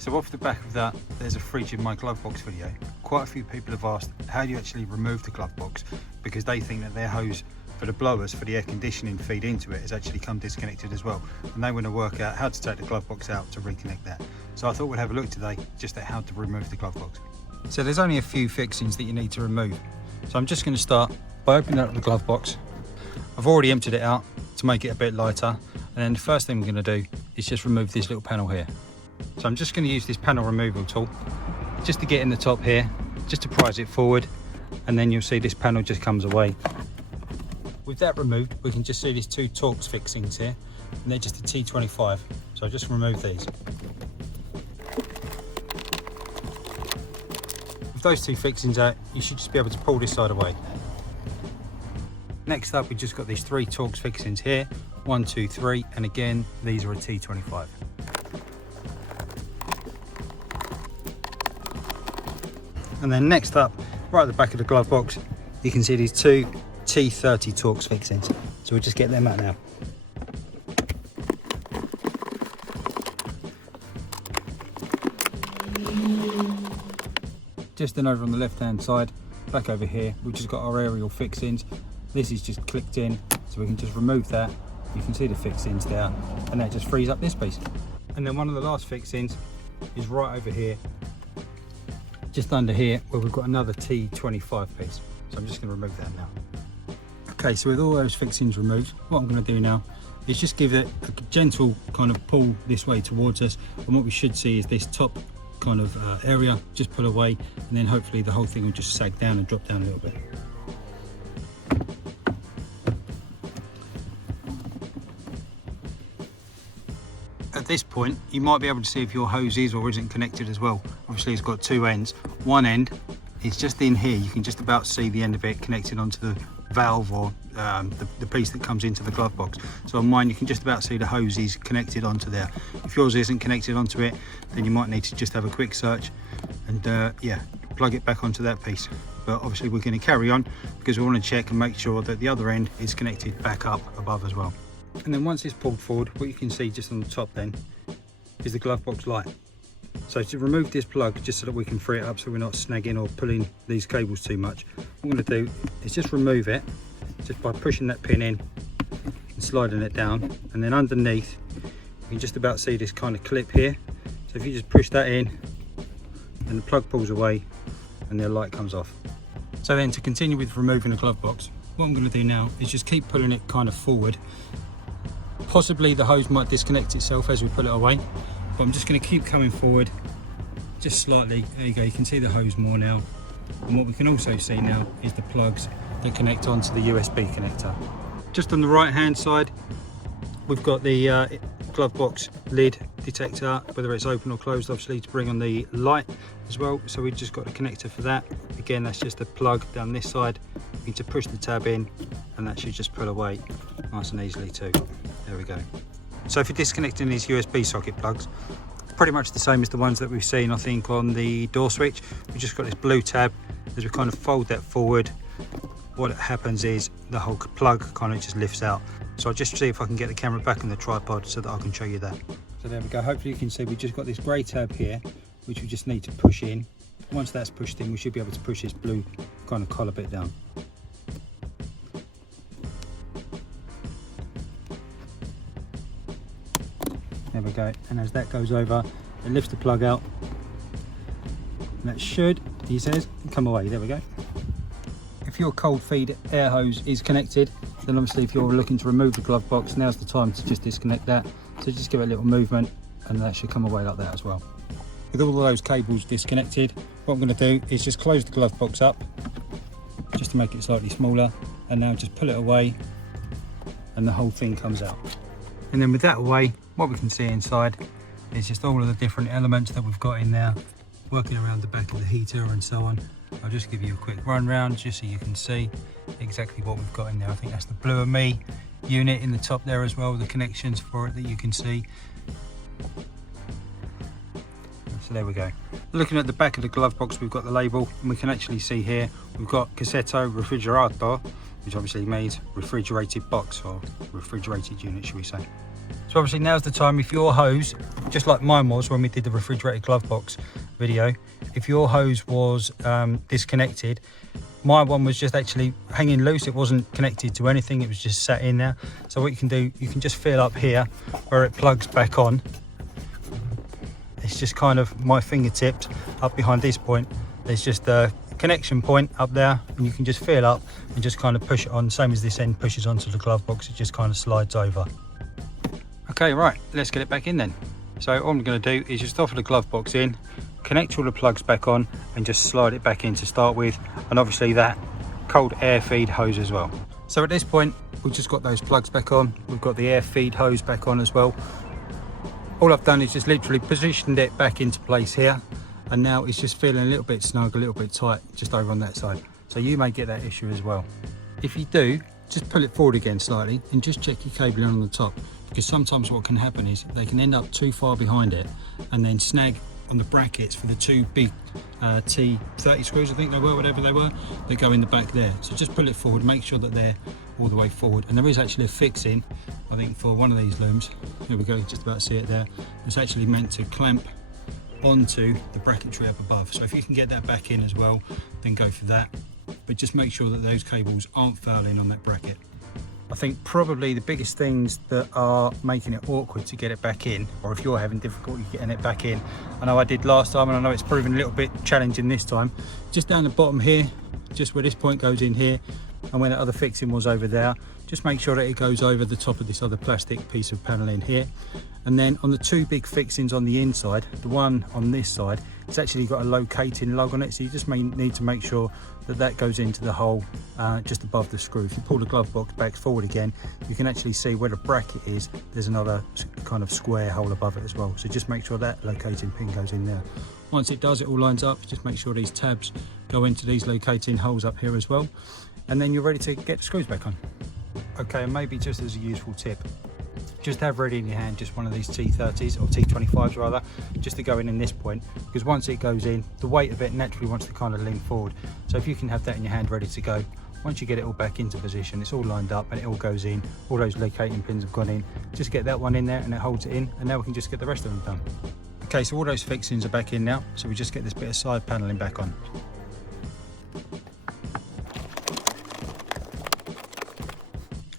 So off the back of that, there's a fridge in my glove box video. Quite a few people have asked how do you actually remove the glove box, because they think that their hose for the blowers for the air conditioning feed into it has actually come disconnected as well, and they want to work out how to take the glove box out to reconnect that. So I thought we'd have a look today just at how to remove the glove box. So there's only a few fixings that you need to remove. So I'm just going to start by opening up the glove box. I've already emptied it out to make it a bit lighter, and then the first thing we're going to do is just remove this little panel here. So I'm just going to use this panel removal tool just to get in the top here, just to prise it forward, and then you'll see this panel just comes away. With that removed, we can just see these two Torx fixings here, and they're just a T25. So I'll just remove these. With those two fixings out, you should just be able to pull this side away. Next up, we've just got these three Torx fixings here, 1, 2, 3, and again, these are a T25. And then next up, right at the back of the glove box, you can see these two T30 Torx fixings. So we'll just get them out now. Just then over on the left hand side, back over here, we've just got our aerial fixings. This is just clicked in, so we can just remove that. You can see the fixings there, and that just frees up this piece. And then one of the last fixings is right over here, just under here, where we've got another T25 piece. So I'm just going to remove that now. Okay, so with all those fixings removed, what I'm going to do now is just give it a gentle kind of pull this way towards us, and what we should see is this top kind of area just pull away, and then hopefully the whole thing will just sag down and drop down a little bit. At this point, you might be able to see if your hose is or isn't connected as well. Obviously it's got two ends. One end is just in here, you can just about see the end of it connected onto the valve or the piece that comes into the glove box. So on mine you can just about see the hose is connected onto there. If yours isn't connected onto it, then you might need to just have a quick search and yeah, plug it back onto that piece. But obviously we're going to carry on because we want to check and make sure that the other end is connected back up above as well. And then once it's pulled forward, what you can see just on the top then is the glove box light. So to remove this plug, just so that we can free it up so we're not snagging or pulling these cables too much, what I'm going to do is just remove it just by pushing that pin in and sliding it down, and then underneath you can just about see this kind of clip here. So if you just push that in and the plug pulls away and the light comes off. So then to continue with removing the glove box, what I'm going to do now is just keep pulling it kind of forward. Possibly the hose might disconnect itself as we pull it away, but I'm just going to keep coming forward just slightly. There you go, you can see the hose more now. And what we can also see now is the plugs that connect onto the USB connector. Just on the right hand side, we've got the glove box lid detector, whether it's open or closed, obviously to bring on the light as well. So we've just got a connector for that. Again, that's just a plug down this side. You need to push the tab in and that should just pull away nice and easily too. There we go. So for disconnecting these USB socket plugs, pretty much the same as the ones that we've seen I think on the door switch. We've just got this blue tab. As we kind of fold that forward, what happens is the whole plug kind of just lifts out. So I'll just see if I can get the camera back on the tripod so that I can show you that. So there we go, hopefully you can see we've just got this grey tab here which we just need to push in. Once that's pushed in, we should be able to push this blue kind of collar bit down. There we go, and as that goes over, it lifts the plug out. And that should, he says, come away. There we go. If your cold feed air hose is connected, then obviously if you're looking to remove the glove box, now's the time to just disconnect that. So just give it a little movement and that should come away like that as well. With all of those cables disconnected, what I'm going to do is just close the glove box up, just to make it slightly smaller, and now just pull it away and the whole thing comes out. And then with that away, what we can see inside is just all of the different elements that we've got in there, working around the back of the heater and so on. I'll just give you a quick run round just so you can see exactly what we've got in there. I think that's the Blue and Me unit in the top there as well, the connections for it that you can see. So there we go. Looking at the back of the glove box, we've got the label, and we can actually see here we've got questo refrigerato, which obviously means refrigerated box or refrigerated unit, should we say. So obviously now's the time, if your hose, just like mine was when we did the refrigerated glove box video, if your hose was disconnected, my one was just actually hanging loose. It wasn't connected to anything, it was just sat in there. So what you can do, you can just feel up here where it plugs back on. It's just kind of my fingertips up behind this point. There's just a connection point up there, and you can just feel up and just kind of push it on, same as this end pushes onto the glove box, it just kind of slides over. Okay, right, let's get it back in then. So all I'm going to do is just offer the glove box in, connect all the plugs back on, and just slide it back in to start with, and obviously that cold air feed hose as well. So at this point we've just got those plugs back on, we've got the air feed hose back on as well. All I've done is just literally positioned it back into place here, and now it's just feeling a little bit snug, a little bit tight just over on that side. So you may get that issue as well. If you do, just pull it forward again slightly and just check your cabling on the top, because sometimes what can happen is they can end up too far behind it and then snag on the brackets for the two big T30 screws, I think they were, whatever they were, they go in the back there. So just pull it forward, make sure that they're all the way forward. And there is actually a fixing, I think, for one of these looms. Here we go, just about to see it there. It's actually meant to clamp onto the bracketry up above. So if you can get that back in as well, then go for that. But just make sure that those cables aren't fouling on that bracket. I think probably the biggest things that are making it awkward to get it back in, or if you're having difficulty getting it back in, I know I did last time and I know it's proven a little bit challenging this time, just down the bottom here, just where this point goes in here, and where the other fixing was over there, just make sure that it goes over the top of this other plastic piece of paneling here. And then on the two big fixings on the inside, the one on this side, it's actually got a locating lug on it, so you just may need to make sure that that goes into the hole just above the screw. If you pull the glove box back forward again, you can actually see where the bracket is, there's another kind of square hole above it as well. So just make sure that locating pin goes in there. Once it does, it all lines up, just make sure these tabs go into these locating holes up here as well, and then you're ready to get the screws back on. Okay, and maybe just as a useful tip, just have ready in your hand just one of these T30s, or T25s rather, just to go in this point, because once it goes in, the weight of it naturally wants to kind of lean forward. So if you can have that in your hand ready to go, once you get it all back into position, it's all lined up and it all goes in, all those locating pins have gone in, just get that one in there and it holds it in, and now we can just get the rest of them done. Okay, so all those fixings are back in now, so we just get this bit of side paneling back on.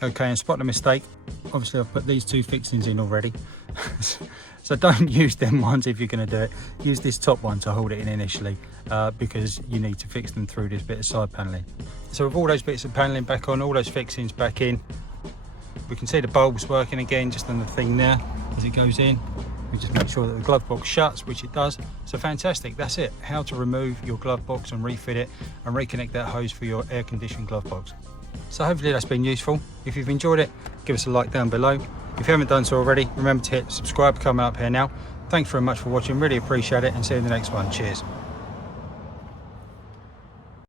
Okay, and spot the mistake. Obviously I've put these two fixings in already. So don't use them ones if you're going to do it. Use this top one to hold it in initially, because you need to fix them through this bit of side paneling. So with all those bits of paneling back on, all those fixings back in, we can see the bulbs working again just on the thing there as it goes in. We just make sure that the glove box shuts, which it does. So fantastic, that's it. How to remove your glove box and refit it and reconnect that hose for your air conditioned glove box. So hopefully that's been useful. If you've enjoyed it, give us a like down below. If you haven't done so already, remember to hit subscribe coming up here now. Thanks very much for watching, really appreciate it, and see you in the next one. Cheers.